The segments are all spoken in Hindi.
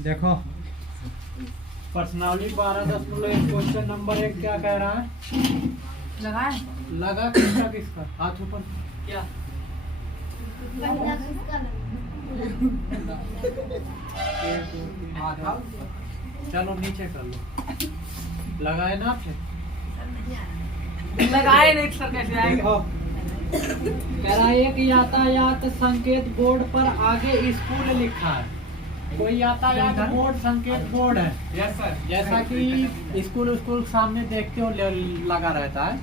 देखो पर्सनालिटी 12.1 क्वेश्चन नंबर 1 क्या कह रहा है? लगाए लगा किसका किसका हाथ ऊपर क्या? चलो नीचे कर लो। लगाए ना थे? लगाए नहीं सर कैसे आएगा? देखो कह रहा है एक यातायात संकेत बोर्ड पर आगे स्कूल लिखा है। कोई यातायात बोर्ड संकेत बोर्ड है। Yes sir. जैसा कि स्कूल सामने देखते हो लगा रहता है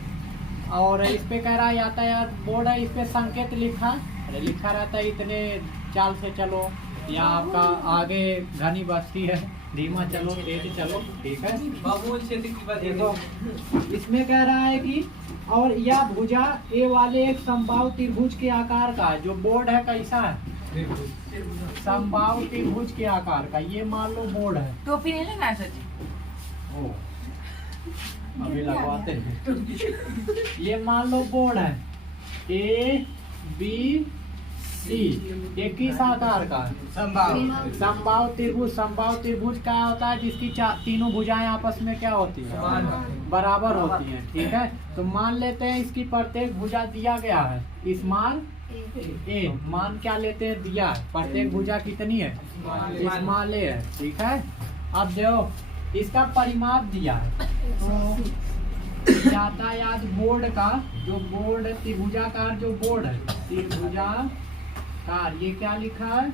और इस पे कह रहा है यातायात बोर्ड है, इस पे संकेत लिखा रहता है इतने चाल से चलो, या आपका आगे घनी बस्ती है धीमा चलो तेज चलो, ठीक है। बाबू क्षेत्र की बात देखो इसमें कह रहा है कि और यह भुजा ए वाले एक समबाहु त्रिभुज के आकार का है। जो बोर्ड है कैसा है? समबाहु त्रिभुज के आकार का। ये मान लो बोर्ड है। टोपी नहीं लगाया सर जी? ओ, अभी लगवाते हैं। ये मान लो बोर्ड है ए बी सी, ये किस आकार का है? समबाहु त्रिभुज। समबाहु त्रिभुज क्या होता है? जिसकी तीनों भुजाएं आपस में क्या होती है? बराबर होती हैं, ठीक है। तो मान लेते हैं इसकी प्रत्येक भुजा दिया गया है। इस मान ए मान क्या लेते हैं? दिया है। प्रत्येक भुजा कितनी है? स्मॉल ए है, ठीक है। अब देखो इसका परिमाप दिया है। तो यातायात बोर्ड का जो बोर्ड त्रिभुजाकार जो बोर्ड है त्रिभुजाकार, ये क्या लिखा है?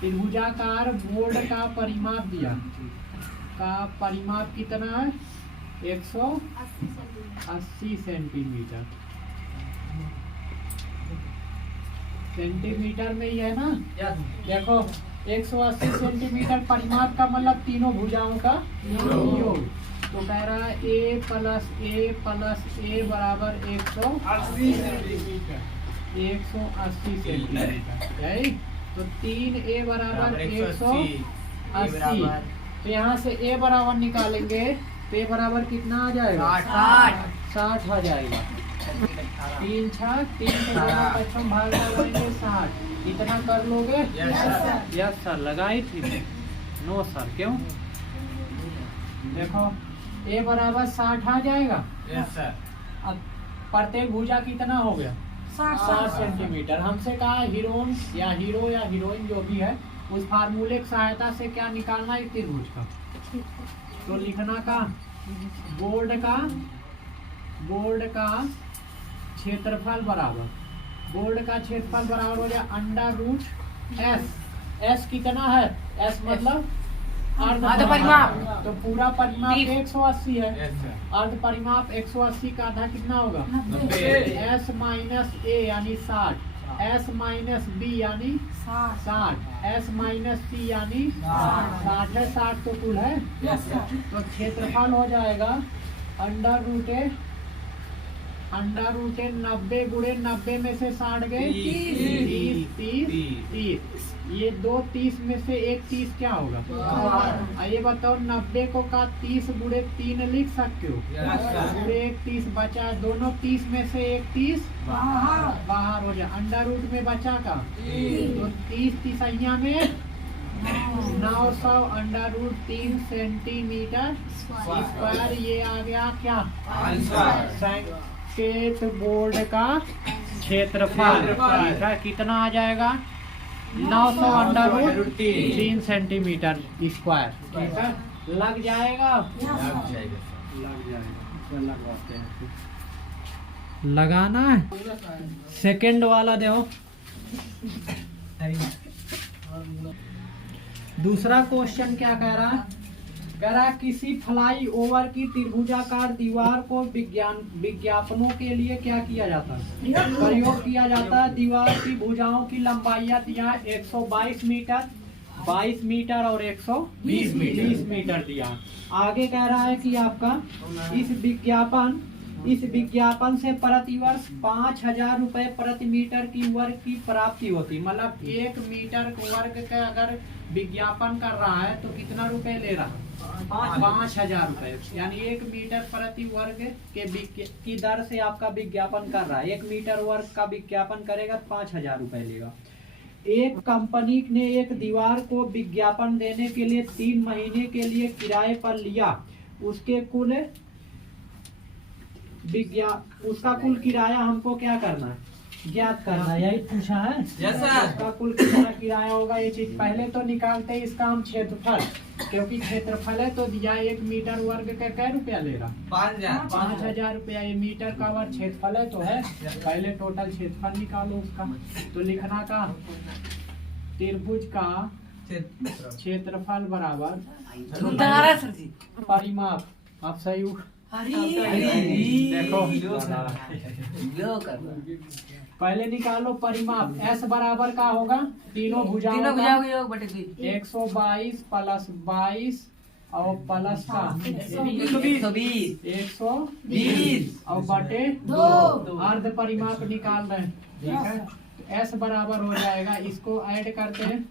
त्रिभुजाकार बोर्ड का परिमाप दिया का परिमाप कितना है? 180 सेंटीमीटर। सेंटीमीटर में ही है ना? देखो 180 सेंटीमीटर परिमाप का मतलब तीनों भुजाओं का योग। तो कह रहा है a प्लस a बराबर 180 सेंटीमीटर। 180 सेंटीमीटर, यही तो 3a बराबर 180। तो यहाँ से a बराबर निकालेंगे तो a बराबर कितना आ जाएगा? 60 आ जाएगा। 3 भाग लगाएंगे 60। इतना कर लोगे? Yes sir. लगाई थी? No sir. क्यों? देखो a बराबर 60 आ जाएगा। Yes sir. अब प्रत्येक भुजा कितना हो गया? 60 सेंटीमीटर। हमसे कहा हीरो या हीरोइन जो भी है उस फार्मूले की सहायता से क्या निकालना है? त्रिभुज का। तो लिखना का बोर्ड का क्षेत्रफल बराबर हो जाए √s। s कितना है? s मतलब आधा परिमाप। तो पूरा परिमाप 180 है। Yes sir. अर्ध परिमाप 180 का आधा कितना होगा? 90। s माइनस a यानी 60, s माइनस b यानी 60, s माइनस c यानी 60 है। 60 तो कुल है। तो क्षेत्रफल हो जाएगा √90 गुणे 90 में से 60 गए 30। ये 2 30 में से एक 30 क्या होगा? ये बताओ 90 को का 30 गुणे 3 लिख सकते हो? गुणे 1 30 बचा, दोनों 30 में से एक 30 बाहर हो जाए। √ में बचा का तो 30 तिसैया में 900 √3 सेंटीमीटर स्क्वायर। ये आ गया क्या? संकेत बोर्ड का क्षेत्रफल। ठीक है, कितना आ जाएगा? 900 √3 सेंटीमीटर स्क्वायर। ठीक है, लग जाएगा? लगवाते हैं। लगाना है। सेकंड वाला देखो। दूसरा क्वेश्चन क्या कह रहा है? कह रहा है किसी फ्लाई ओवर की त्रिभुजाकार दीवार को विज्ञापनों के लिए क्या किया जाता है? प्रयोग किया जाता है। दीवार की भुजाओं की लंबाइयाँ दिया 122 मीटर, 22 मीटर और 120 मीटर दिया। आगे कह रहा है कि आपका इस विज्ञापन से प्रतिवर्ष 5000 रुपए प्रति मीटर की वर्ग की प्राप्ति होती। मतलब 1 मीटर वर्ग का अगर विज्ञापन कर रहा है तो कितना रुपए ले रहा है? 5000 रुपए। यानी 1 मीटर प्रति वर्ग की दर से आपका विज्ञापन कर रहा है। 1 मीटर वर्ग का विज्ञापन करेगा 5000 रुपए लेगा। एक कंपनी ने एक दीवार को विज्ञापन देने के लिए 3 महीने के लिए किराए पर लिया। उसके कुल उसका कुल किराया हमको क्या करना है, ज्ञात करना है। यही पूछा है। Yes, sir. उसका कुल कितना किराया होगा ये चीज पहले तो निकालते हैं। इसका हम क्षेत्रफल, क्योंकि क्षेत्रफल है तो दिया 1 मीटर वर्ग का क्या रुपया ले रहा, 5,000 5,000 रुपया। ये मीटर का वर्ग क्षेत्रफल है तो है। पहले टोटल क्षेत्रफल निकालो उसका। तो लिखना का त्रिभुज का क्षेत्रफल बराबर तुम्हारा सर जी। परिमाप। आप सही देखो पहले निकालो परिमाप। S बराबर का होगा तीनों भुजाओं तीनों का भुजाओं का योग बटे 2। 122 प्लस 22 और प्लस का 120 120 और बटे 2 अर्ध परिमाप निकाल रहे हैं। ठीक है, तो S बराबर हो जाएगा। इसको ऐड करते हैं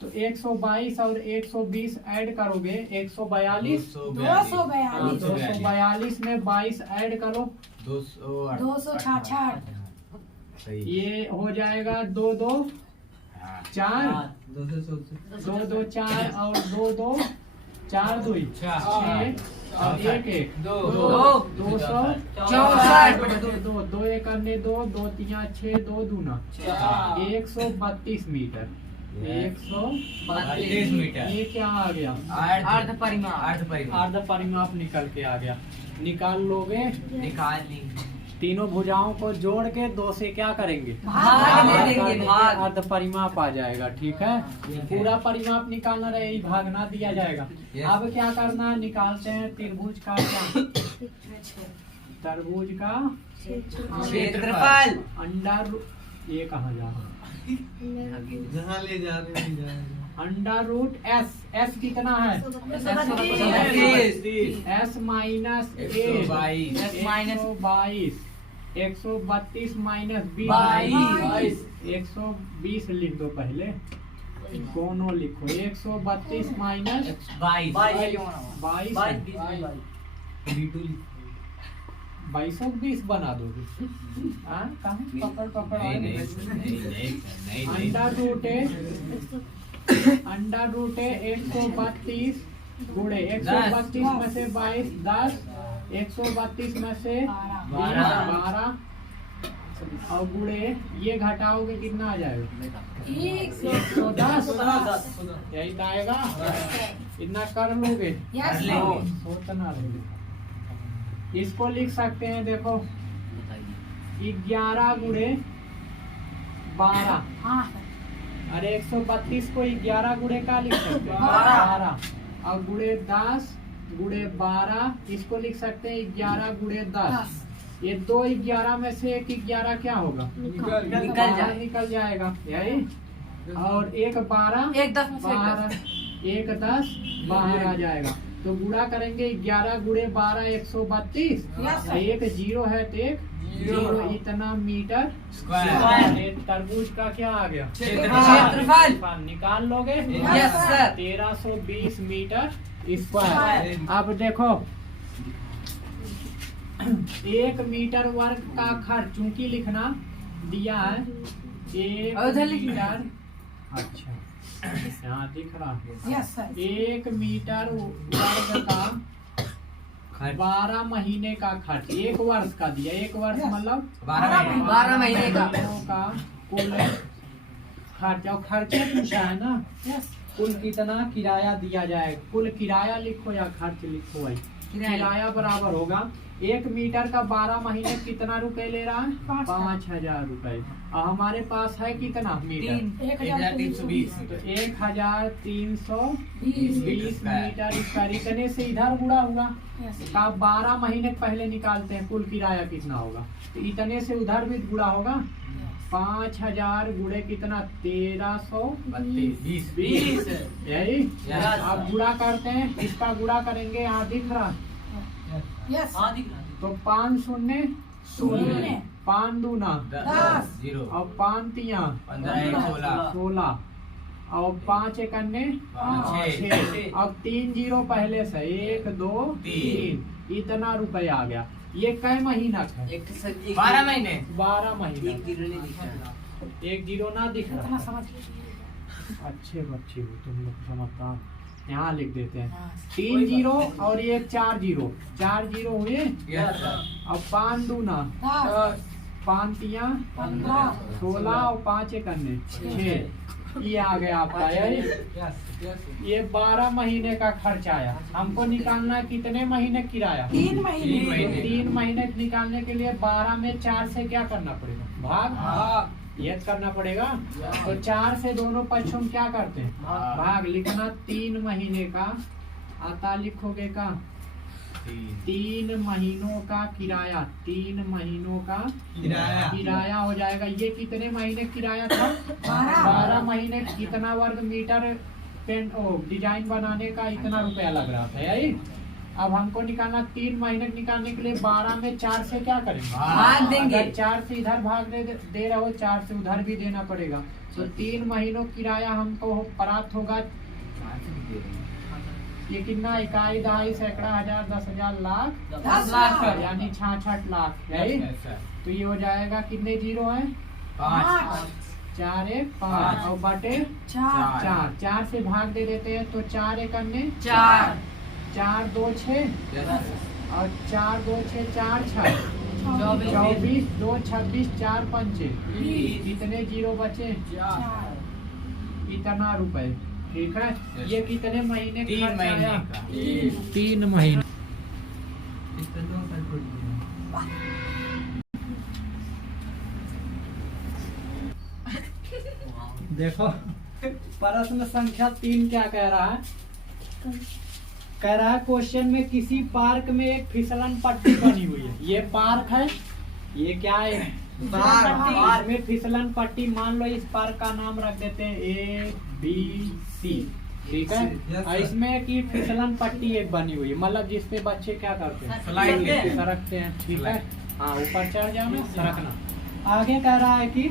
तो 122 और 120 ऐड करोगे 142। 242 में 22 ऐड करो 266। ये हो जाएगा 2 2 4 2 2 4 और 2 2 4 2 6 और 1 1 264 2 1 अन्य 2 2 3 6 2 दूना 132 मीटर। 132 मीटर। ये क्या आ गया, अर्ध परिमाप। अर्ध परिमाप निकल के आ गया। निकाल लोगे, निकाल ली। तीनों भुजाओं को जोड़ के 2 से क्या करेंगे, भाग दे देंगे, भाग। अर्ध परिमाप आ जाएगा। ठीक है, पूरा परिमाप निकालना रहे, भाग ना दिया जाएगा। अब क्या करना है, निकालते हैं त्रिभुज का क्या, तरबूज का क्षेत्रफल। अंडर, ये कहाँ जा रहा है, जहाँ ले जा रहे हैं अंडर रूट एस। एस कितना है, एस माइनस 122 132 माइनस 20 120 लिख दो पहले, दोनों लिखो। 132 माइनस 22 बना दोगे। पकड़ अंडर रूट है 132 गुणे 132 में से 22 10 132 में से 12 और गुणे ये घटाओगे कितना आ जाएगा 110। यही तो आएगा। इतना कर लोगे, सोचना लोगे। इसको लिख सकते हैं, देखो 11 गुणे 12। अरे 132 को 11 गुणे का लिख सकते हैं 12 और गुणे 10 गुणे 12। इसको लिख सकते हैं 11 गुणे 10। ये 2 11 में से एक 11 क्या होगा, निकल जाएगा यही। और एक 12 एक 10 एक 10 बाहर आ जाएगा। तो गुणा करेंगे 11 गुणे 12 132। एक 0 है तो एक 0। इतना मीटर स्क्वायर। तरबूज का क्या आ गया, क्षेत्रफल। निकाल लोगे। Yes sir. 1320 metre square. अब देखो 1 मीटर वर्ग का खर्च चूंकि लिखना दिया है 1 मीटर। अच्छा यहाँ दिख रहा है 1 मीटर वर्ग का 12 महीने का खर्च। 1 वर्ष का दिया, 1 वर्ष मतलब 12 महीने का कुल खर्च। और खर्चे पूछा है ना, कुल कितना किराया दिया जाए। कुल किराया लिखो या खर्च लिखो भाई। किराया बराबर होगा 1 मीटर का 12 महीने कितना रुपए ले रहा है 5,000 रुपए। और हमारे पास है कितना मीटर 1320। तो 1320 मीटर स्क्वायर। इतने से इधर गुणा हुआ का 12 महीने पहले निकालते हैं कुल किराया कितना होगा। तो इतने से उधर भी गुणा होगा 5,000 गुणे कितना 1320 यही। अब गुणा करते हैं, इसका गुणा करेंगे यहाँ दिख रहा तो 5 शून्य 5 दूना 10 और 5 तिया 16 और 5 एक अन्य 6। अब 3 0 पहले से 1 2 3 इतना रुपए आ गया। ये कै महीना का, 12 महीने। 12 महीना। एक जीरो ना दिख रहा है। अच्छे बच्चे हो तुम लोग, समझदार। यहाँ लिख देते हैं 3 जीरो और ये 4 जीरो, 4 जीरो हुए। Yes sir. अब 5 दूना 5 तिया 16 और 5 एक अन्य 6। ये आ गया आपका ये 12 महीने का खर्च आया। हमको निकालना है कितने महीने किराया? 3 3 महीने। महीने। 3 महीने निकालने के लिए 12 में 4 से क्या करना पड़ेगा? भाग। ये करना पड़ेगा। तो 4 से दोनों पक्षों में क्या करते हैं? भाग। लिखना 3 महीने का आता लिखोगे का 3 महीनों का किराया, 3 महीनों का किराया हो जाएगा। ये कितने महीने किराया था? 12 महीने। कितना वर्ग मीटर पेंट डिजाइन बनाने का इतना रुपया लग रहा था यही। अब हमको निकालना 3 महीने निकालने के लिए 12 में 4 से क्या करेंगे? भाग देंगे। अगर 4 से इधर भाग दे रहे हो, 4 से उधर भी देना पड़ेगा। तो 3 महीनों किराया हमको प्राप्त होगा। ये कितना? इकाई, दहाई, सैकड़ा, हजार, 10,000, लाख, 10 लाख। यानी 66 लाख है। तो ये हो जाएगा कितने जीरो है? 5 4 1 5 और बटे 4 4 से भाग दे देते हैं तो 4 एक अन्य 4 4 2 6 और 4 2 6 4 6 24 2 26 4 5 कितने जीरो बचे? इतना रुपए। ठीक है। ये कितने महीने 3 खर्च महीने आया? का। 3 महीने। देखो प्रश्न संख्या 3 क्या कह रहा है? कह रहा है क्वेश्चन में किसी पार्क में एक फिसलन पट्टी बनी हुई है। ये पार्क है। ये क्या है? पार्क में फिसलन पट्टी। मान लो इस पार्क का नाम रख देते हैं ABC। ठीक है। और इसमें की फिसलन पट्टी एक बनी हुई है, मतलब जिसपे बच्चे क्या करते हैं? स्लाइड लेते हैं। सरकते हैं। ठीक है। हाँ, ऊपर चढ़ जाना, सरकना। आगे कह रहा है कि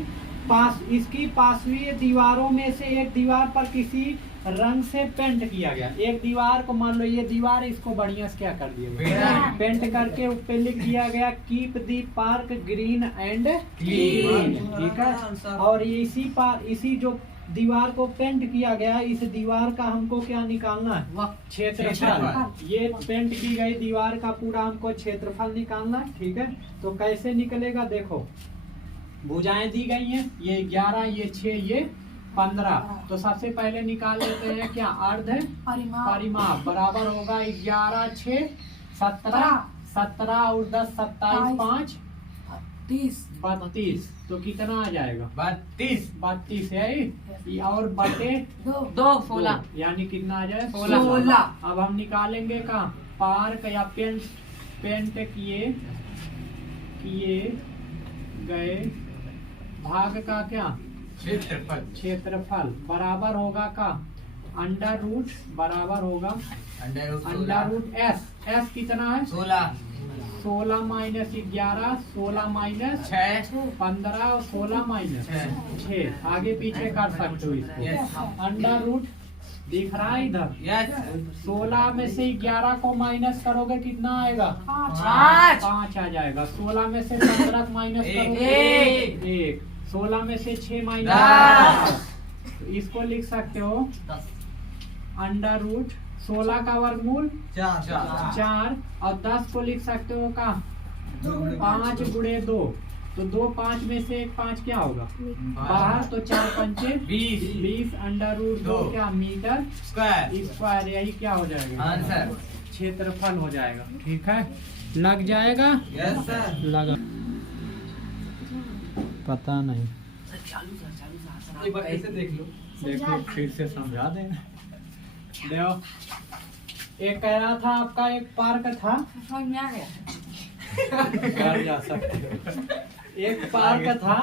इसकी पार्श्वीय दीवारों में से एक दीवार पर किसी रंग से पेंट किया गया। एक दीवार को मान लो ये दीवार, इसको बढ़िया से क्या कर दिया गया? पेंट करके उस पे लिख दिया गया keep the park green and clean. ठीक है। और इसी जो दीवार को पेंट किया गया, इस दीवार का हमको क्या निकालना है? क्षेत्रफल। ये पेंट की गई दीवार का पूरा हमको क्षेत्रफल निकालना है। ठीक है। तो कैसे निकलेगा? देखो भुजाएं दी गई हैं, ये 11, ये 6, ये 15। तो सबसे पहले निकाल लेते हैं क्या? अर्ध परिमाप बराबर होगा 11 6 17 17 और 10 27 5 32। तो कितना आ जाएगा? 32 है। और बटे 2 16 यानी कितना आ जाए? 16। अब हम निकालेंगे का पार्क या पेंट किए गए भाग का क्या? क्षेत्रफल बराबर होगा का अंडर रूट बराबर होगा अंडर रूट एस कितना है? 16 माइनस 11 16 माइनस 15 और 16 माइनस 6। आगे पीछे कर सकते हो इसको। अंडर रूट दिख रहा है इधर। 16 में से 11 को माइनस करोगे कितना आएगा? 5 आ जाएगा। 16 में से 15 माइनस करोगे 1। 16 में से 6 माइनस, तो इसको लिख सकते हो अंडर रूट 16 का वर्गमूल 4 और 10 को लिख सकते हो का 5 गुणे 2। तो 2 5 में से 1 5 क्या होगा? बाहर। तो 4 पंचे 20 अंडर रूट 2 क्या? Metre square. यही क्या हो जाएगा? आंसर क्षेत्रफल हो जाएगा। ठीक है। लग जाएगा? Yes sir. लगा पता नहीं। एक बार ऐसे देख लो। देखो फिर से समझा देंगे। देखो एक कह रहा था आपका एक पार्क था। घर जा सकते हो। एक पार्क था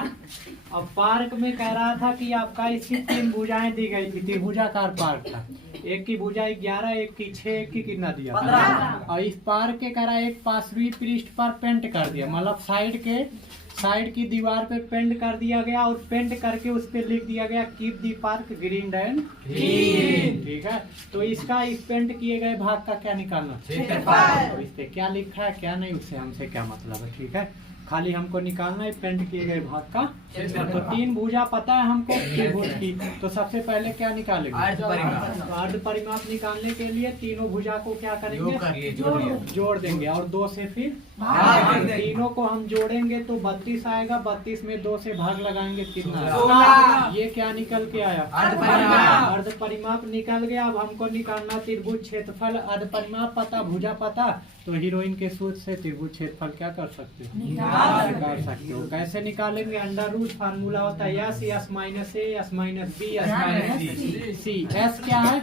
और पार्क में कह रहा था कि आपका इसकी 3 भुजाएं दी गई थी। त्रिभुजाकार पार्क था। एक की भुजा 11, एक की 6, एक की कितना दिया? 15। और इस पार्क के कह रहा है एक पार्श्वीय पृष्ठ पर पेंट कर दिया, मतलब साइड की दीवार पे पेंट कर दिया गया और पेंट करके उस पे लिख दिया गया keep the park green and clean. ठीक है। तो इसका इस पेंट किए गए भाग का क्या निकालना? क्षेत्रफल। तो इस पे क्या लिखा है क्या नहीं, उससे हमसे क्या मतलब है? ठीक है। खाली हमको निकालना है पेंट किए गए भाग का। तो तीन भुजा पता है हमको त्रिभुज की, तो सबसे पहले क्या निकालेंगे? अर्ध परिमाप। तो अर्ध परिमाप निकालने के लिए तीनों भुजा को क्या योग करेंगे? करिए, जोड़ देंगे और 2 से फिर भाग देंगे। तीनों को हम जोड़ेंगे तो 32 आएगा। 32 में 2 से भाग लगाएंगे कितना? 16। ये क्या निकल के आया? अर्ध परिमाप। अर्ध परिमाप निकल गया। अब हमको निकालना त्रिभुज क्षेत्रफल। अर्ध परिमाप पता, भुजा पता, तो हीरोइन के सूत्र से त्रिभुज क्षेत्रफल क्या कर सकते हो? निकाल सकते हो। कैसे निकालेंगे? अंडर रूट फार्मूला होता है S, S minus A, S minus B, S minus C. S क्या है?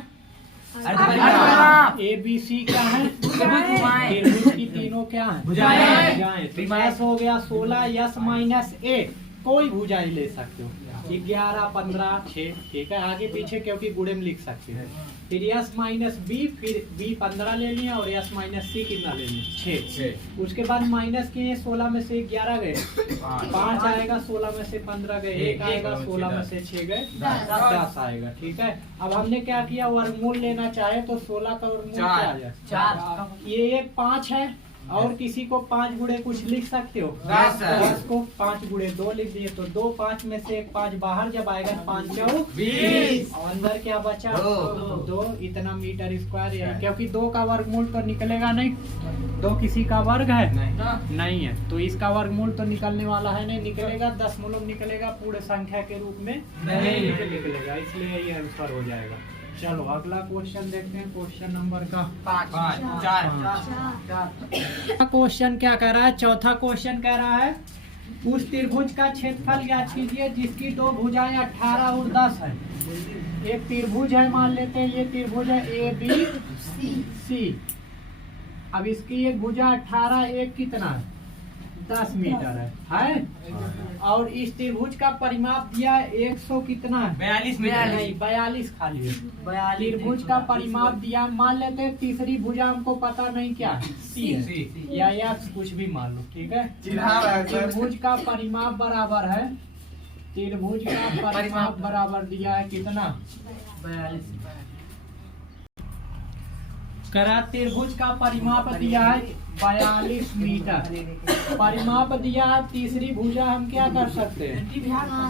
अर्ध परिमाप। ए बी सी क्या है? त्रिभुज की तीनों क्या है? भुजाएं। तो यस हो गया 16, यस माइनस ए, कोई भुजाएं ले सकते हो। 11, 15, 6, ठीक है, आगे पीछे क्योंकि गुणे में लिख सकते हैं। फिर यस माइनस बी, फिर बी 15 ले लिया और यस माइनस सी कितना ले लिया? 6। उसके बाद माइनस किए, 16 में से 11 गए, 5 आएगा, 16 में से 15 गए, 1 आएगा, 16 में से 6 गए, 10 आएगा। ठीक है, अब हमने क्या किया? वर्गमूल लेना चाहे तो 16 का वर्गमूल क्या आ जाए? 4। ये 5 है और किसी को 5 गुणे कुछ लिख सकते हो? 10 को 5 गुणे 2 लिख दिए तो 2, 5 में से 1 5 बाहर जब आएगा 5 चौक 20 और अंदर क्या बचा? 2 इतना मीटर स्क्वायर है, है। क्योंकि 2 का वर्गमूल तो निकलेगा नहीं। 2 किसी का वर्ग है? नहीं है, तो इसका वर्गमूल तो निकलने वाला है नहीं। निकलेगा दशमलव निकलेगा, पूर्ण संख्या के रूप में नहीं निकलेगा, इसलिए ये आंसर हो जाएगा। चलो अगला क्वेश्चन देखते हैं। क्वेश्चन नंबर का 5 क्वेश्चन क्या कह रहा है? चौथा क्वेश्चन कह रहा है उस त्रिभुज का क्षेत्रफल ज्ञात कीजिए जिसकी 2 भुजाएं 18 और 10 है। एक त्रिभुज है, मान लेते हैं ये त्रिभुज है ए बी सी। अब इसकी एक भुजा 18, एक कितना है? 10 मीटर है? और इस त्रिभुज का परिमाप दिया 100 कितना है? 42 मीटर। नहीं, 42 खाली है। त्रिभुज का परिमाप दिया, मान लेते हैं तीसरी भुजा हमको पता नहीं क्या है, सी है या एक्स, कुछ भी मान लो, ठीक है। त्रिभुज का परिमाप बराबर है, त्रिभुज का परिमाप बराबर दिया है कितना? 42। करा त्रिभुज का परिमाप दिया है 42 मीटर। परिमाप दिया है, तीसरी भुजा हम क्या कर सकते हैं?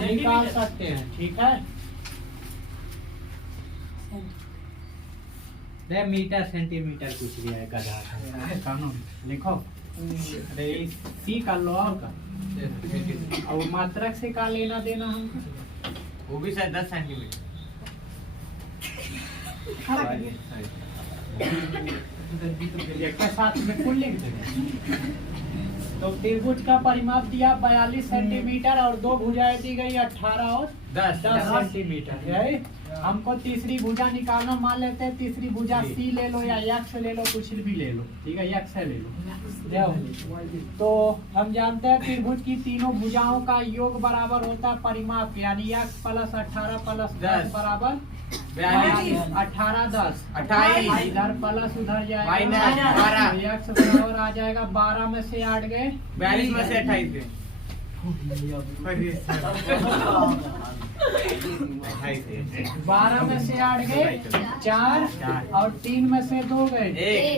निकाल सकते हैं, ठीक है। मीटर सेंटीमीटर कुछ भी है, गधा लिखो। सी का लो का और मात्रक से का लेना देना हमको? वो भी शायद 10 सेंटीमीटर। एक साथ में कुल लिख देंगे। तो त्रिभुज का परिमाप दिया 42 सेंटीमीटर और 2 भुजाएं दी गई 18 और 10 सेंटीमीटर है। हमको तीसरी भुजा निकालना, मान लेते हैं तीसरी भुजा सी ले लो या एक्स ले लो, कुछ भी ले लो, ठीक है, एक्स ले लो। तो हम जानते हैं त्रिभुज की तीनों भुजाओं का योग बराबर होता है परिमाप, यानी एक्स प्लस 18 प्लस 10 बराबर 18 10 28। इधर प्लस उधर जाएगा माइनस 12। एक्स बराबर आ जाएगा 12 में से 8 गए, 42 में से 28 गए। 12 में से 8 गए 4 और 3 में से 2 गए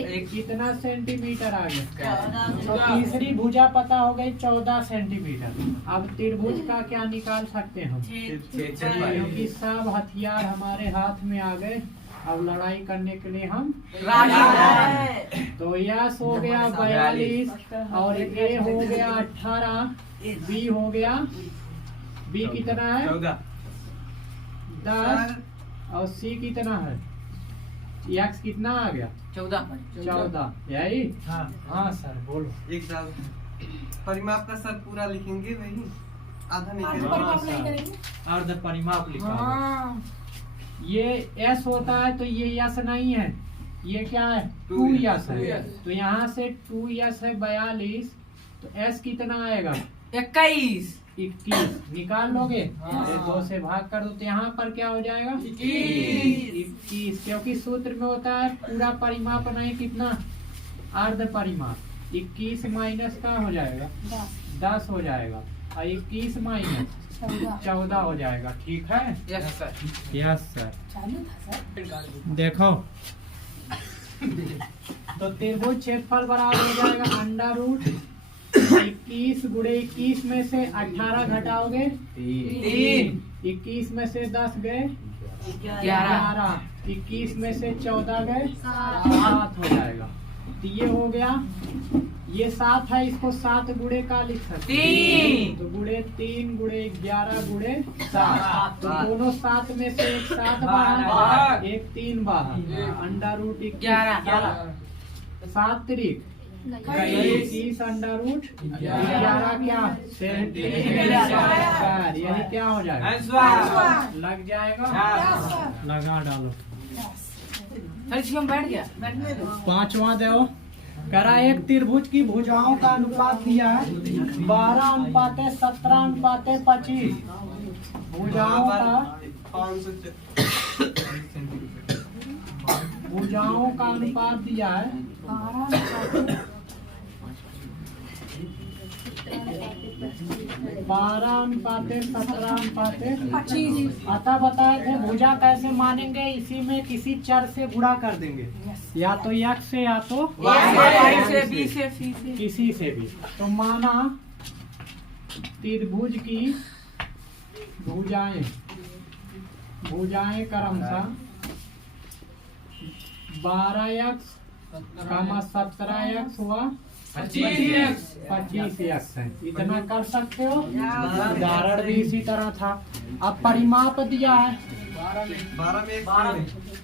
एक। कितना सेंटीमीटर आ गया? तो तीसरी भुजा पता हो गई 14 सेंटीमीटर। अब त्रिभुज का क्या निकाल सकते हैं हम? क्योंकि सब हथियार हमारे हाथ में आ गए, अब लड़ाई करने के लिए हम तो यस हो गया 42 और ए हो गया 18, बी हो गया, बी कितना है? 10 और सी कितना है? एक्स कितना आ गया? 14 यही। हाँ सर बोलो। एक साल परिमाप का सर पूरा लिखेंगे, नहीं आधा नहीं करेंगे। अर्ध परिमाप लिखा है। ये एस होता है तो ये यस नहीं है, ये क्या है? 2 यस है। तो यहाँ से 2 यस है 42, तो एस कितना आएगा? 21। 21 निकाल लोगे? ये 2 से भाग कर दो तो यहाँ पर क्या हो जाएगा? 21, क्योंकि सूत्र में होता है पूरा परिमाप नहीं, कितना? अर्ध परिमाप। 21 माइनस का हो जाएगा 10 हो जाएगा और 21 माइनस 14 हो जाएगा, ठीक है। Yes sir. Yes sir. देखो तो त्रिभुज क्षेत्रफल बराबर हो जाएगा अंडर रूट 21 गुणे 21 में से 18 घटाओगे 3 21 में से 10 गए 11 21 में से 14 गए 7 हो जाएगा। तो ये हो गया, ये 7 है, इसको 7 गुणे का लिख सकते हैं। 3 तो गुणे 3 गुणे 11 गुणे 7, तो दोनों 7 में से एक 7 बाहर, एक 3 बाहर, अंडा रूट 11 7 त्रिक 21 अंडा रूट 11 क्या सेंटीमीटर, यही क्या हो जाएगा, लग जाएगा, लगा डालो। बैठ गया। पांचवा दो, करा एक त्रिभुज की भुजाओं का अनुपात दिया है 12:17:25। भुजाओं का अनुपात दिया है 12:17:25। अतः बताए थे भुजा कैसे मानेंगे, इसी में किसी चर से गुणा कर देंगे, या तो x से या तो किसी से भी। तो माना त्रिभुज की भुजाएं क्रमशः 12x, 17x हुआ 25x है। इतना कर सकते हो, उदाहरण भी इसी तरह था। अब परिमाप दिया है 12 में 1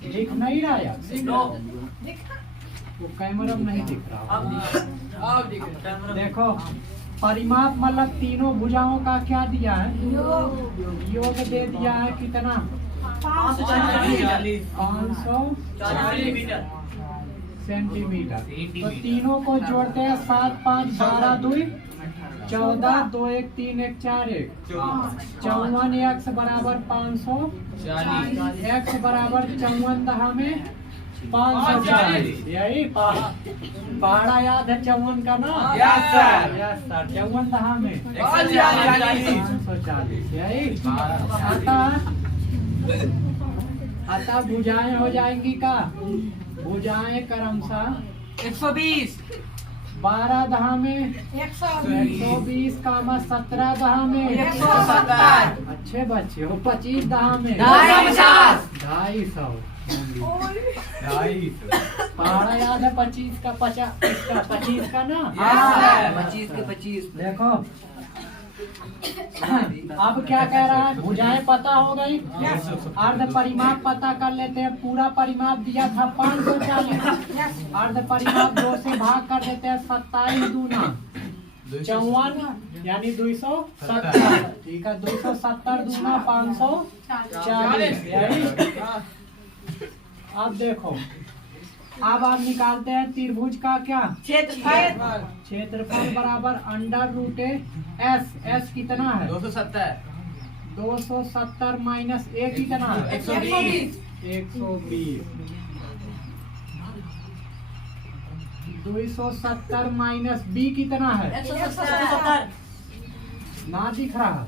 दिख नहीं रहा यार, वो कैमरा में नहीं दिख रहा। देखो परिमाप मतलब तीनों भुजाओं का क्या दिया है, योग दे दिया है कितना 500 सेंटीमीटर। तो तीनों को जोड़ते हैं 7 5 12 2 14 2 1 3 1 4 1 54 x बराबर 540, x बराबर 54 दहा में 540। यही पहाड़ा याद है 54 का ना, यस सर। 54 दहा में 540। यही अतः भुजाएं हो जाएंगी का, भुजाएं क्रमशः 120 12 दहा में 120 का 17 दहा में 170 अच्छे बच्चे हो, 25 दहा में 250 250 पहाड़ा याद है 25 का 25 का ना। 25 के 25 देखो अब क्या कह रहा है, भुजाएं पता हो गई, अर्ध परिमाप पता कर लेते हैं। पूरा परिमाप दिया था 540, अर्ध परिमाप 2 से भाग कर देते हैं, 27 दूना 54 यानी 270। ठीक है, 270 दूना 540। यही अब देखो, अब आप निकालते हैं त्रिभुज का क्या क्षेत्रफल बराबर अंडर रूट एस कितना है 270 माइनस ए कितना है 120। 270 माइनस बी कितना है 170 ना दिख रहा,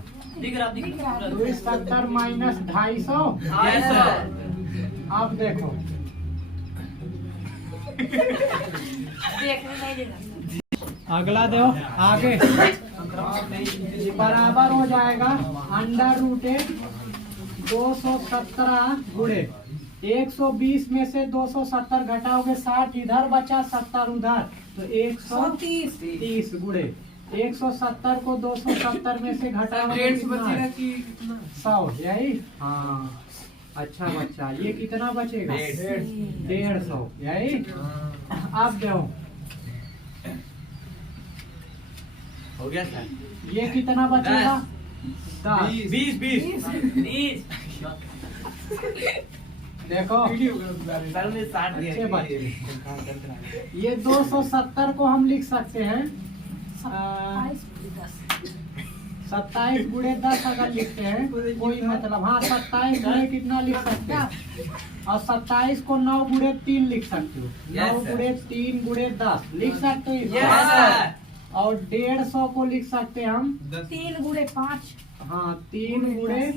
270 माइनस 250। अब देखो अगला दो, आगे बराबर हो जाएगा अंडर रूट 217 गुणे 120 में से 270 घटाओगे 60 इधर बचा 70 उधर, तो 130 गुणे 170 को 270 में से घटाओगे 100। यही हाँ, अच्छा बच्चा, ये कितना बचेगा 150। यही अब दो, हो गया सर। ये कितना बचेगा 10 20 देखो सर ने 60 अच्छे दिया। बच्चे। ये 270 को हम लिख सकते हैं 27 गुणे 10 अगर लिखते हैं कोई मतलब, हाँ 27 गुणे कितना लिख सकते हैं, और 27 को 9 गुणे 3 लिख सकते हो, 9 गुणे 3 गुणे 10 लिख सकते हो। और 150 को लिख सकते हैं हम 3 गुणे 5, हाँ 3 गुणे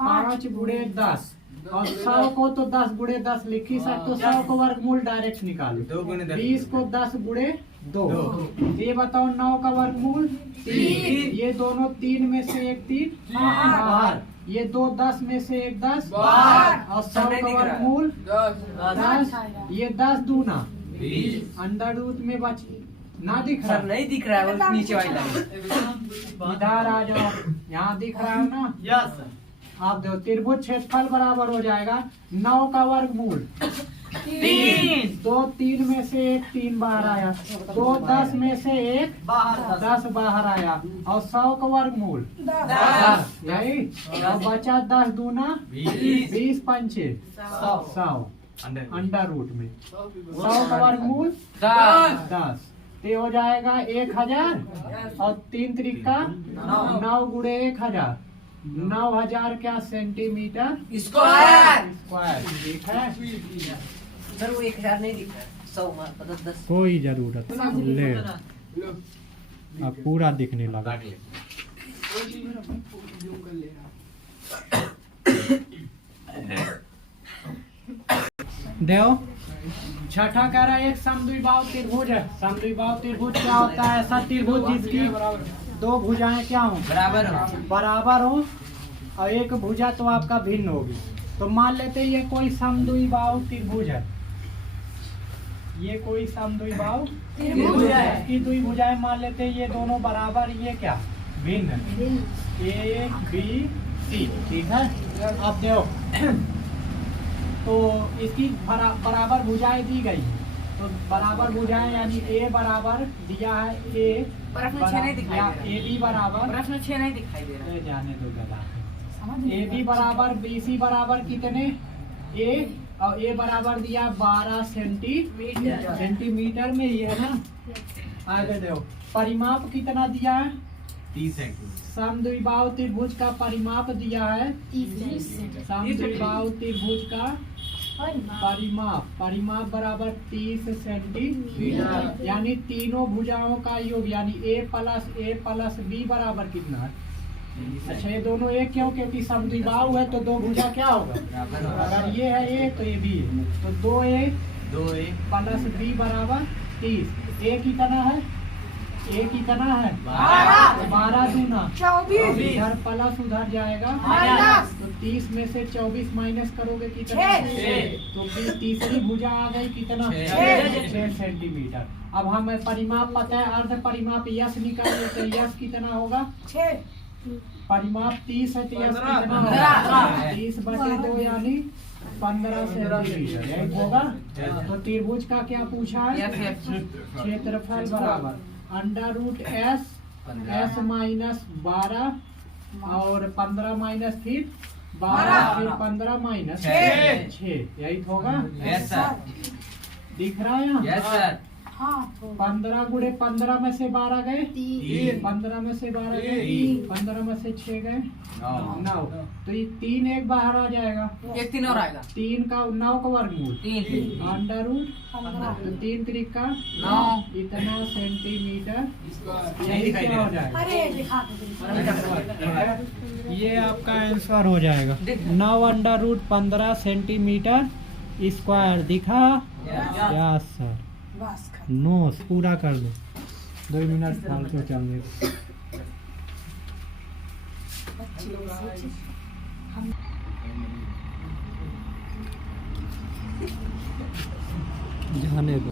5 गुणे 10, और 100 को तो 10 गुणे 10 लिख ही सकते हो। 100 को वर्गमूल डायरेक्ट निकालो, 2 गुणे 10 20 को 10 गुणे 2। ये बताओ 9 का वर्गमूल 3। ये दोनों 3 में से एक 3 बाहर। ये 2 10 में से एक 10 बाहर। और 100 का वर्गमूल 10। ये 10 दूना अंडर रूट में बच ना दिख रहा। सर नहीं दिख रहा है वो नीचे वाली लाइन। इधर आ जाओ, यहाँ दिख रहा है ना। Yes sir. आप देखो त्रिभुज क्षेत्रफल बराबर हो जाएगा 9 का वर्गमूल 3। 2 3 में से एक 3 बाहर आया। 2 10 में से एक 10 बाहर आया और 100 का वर्गमूल 10। यही और बचा 10 दूना 20 पंचे 100 अंडर रूट में 100 का वर्गमूल 10। ते हो जाएगा 1000 और 3 त्रिका 9 गुणे 1000। 9000 क्या सेंटीमीटर स्क्वायर। स्क्वायर। ठीक है, सर वो 1000 नहीं दिख रहा है। 100 मतलब 10। कोई जरूरत ले अब पूरा दिखने लगा। देव छठा कह रहा है एक समद्विबाहु त्रिभुज है। समद्विबाहु त्रिभुज क्या होता है? ऐसा त्रिभुज जिसकी 2 भुजाएं क्या हो बराबर हो और एक भुजा तो आपका भिन्न होगी। तो मान लेते हैं ये कोई समद्विबाहु त्रिभुज है। ये कोई समद्विबाहु त्रिभुज है। इसकी 2 भुजाएं मान लेते हैं ये दोनों बराबर, ये क्या भिन्न, A B C। ठीक है, अब देखो तो इसकी बराबर भुजाएं दी गई है। तो बराबर भुजाएं यानी A बराबर दिया है A प्रश्न 6 नहीं दिखाई दे रहा। ए बी बराबर प्रश्न 6 नहीं दिखाई दे रहा। जाने दो गला। ए बी बराबर बी सी बराबर कितने A और A बराबर दिया 12 सेंटीमीटर में ही है ना। आगे देखो परिमाप कितना दिया है 30 सेंटीमीटर। समद्विबाहु त्रिभुज का परिमाप दिया है। समद्विबाहु त्रिभुज का परिमाप बराबर 30 सेंटीमीटर यानी तीनों भुजाओं का योग यानी A प्लस B बराबर कितना है? अच्छा ये दोनों एक क्यों? क्योंकि समद्विबाहु है तो 2 भुजा क्या होगा? अगर ये है A तो ये B है तो 2A प्लस B बराबर 30। A कितना है? A कितना है 12 दूना 24। इधर प्लस उधर जाएगा तो 30 में से 24 माइनस करोगे कितना? 6। तो फिर तीसरी भुजा आ गई कितना? 6 सेंटीमीटर। अब हमें परिमाप पता है, अर्ध परिमाप यश निकाल लेते हैं। यश कितना होगा? 6। परिमाप 30 है तो यश कितना होगा? 30/2 यानी 15 सेंटीमीटर यही होगा। तो त्रिभुज का क्या पूछा है? क्षेत्रफल बराबर अंडर रूट S माइनस 12 और 15 माइनस फिर 12 फिर 15 माइनस 6 यही होगा। Yes sir. दिख रहा है यहाँ? Yes sir. 15 गुणे 15 में से 12 गए 15 में से 12 गए 15 में से 6 गए 9। तो ये 3 एक बाहर आ जाएगा। एक 3 और आएगा। 3 का 9 का वर्गमूल 3 अंडर रूट तो 3 त्रिका 9 इतना सेंटीमीटर यही क्या हो जाएगा? ये आपका आंसर हो जाएगा 9 अंडर रूट 15 सेंटीमीटर स्क्वायर। दिखा? Yes sir. नोस पूरा कर दो। 2 मिनट फालतू चलने दो। जाने दो।